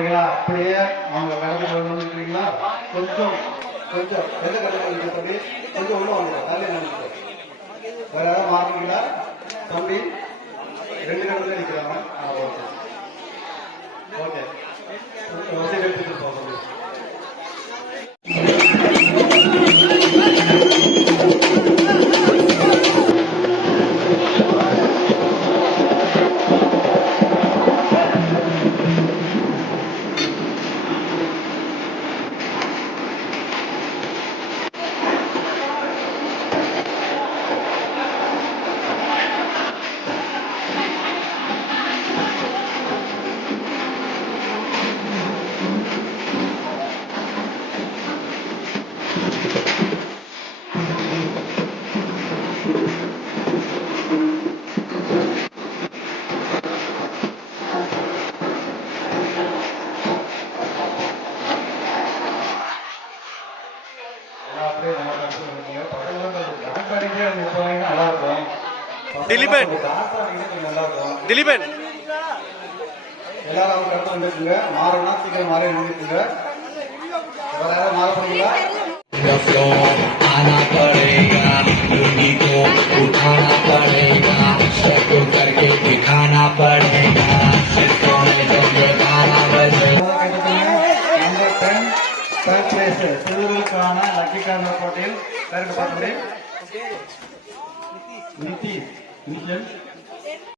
சரிங்களா? அப்படியே அவங்க கடந்து வந்துருக்கீங்களா? கொஞ்சம் கொஞ்சம் எந்த கடந்து தம்பி கொஞ்சம் உள்ள வாங்க தள்ளி நினைச்சு வேற யாராவது மாறுறீங்களா தம்பி? 2 கடத்துல நிற்கிறாங்க. ஓகே ஓகே வசதி எடுத்துட்டு போக திலீபன் திலீபன் எல்லாரும் அவங்க இடத்துல வந்துருக்குங்க. மாறனா சீக்கிரம் மாறி நின்றுக்குங்க. வேற யாராவது மாற போறீங்களா? आना पड़ेगा लुंगी को उठाना पड़ेगा सबको करके दिखाना पड़ेगा सिर्फों में जब गाना बजेगा नंबर 10 थर्ड प्लेस சிறுவர்களுக்கான லக்கி கார்னர் போட்டியில் பேருக்கு பார்க்க முடியும். நித்தி நிச்சயம்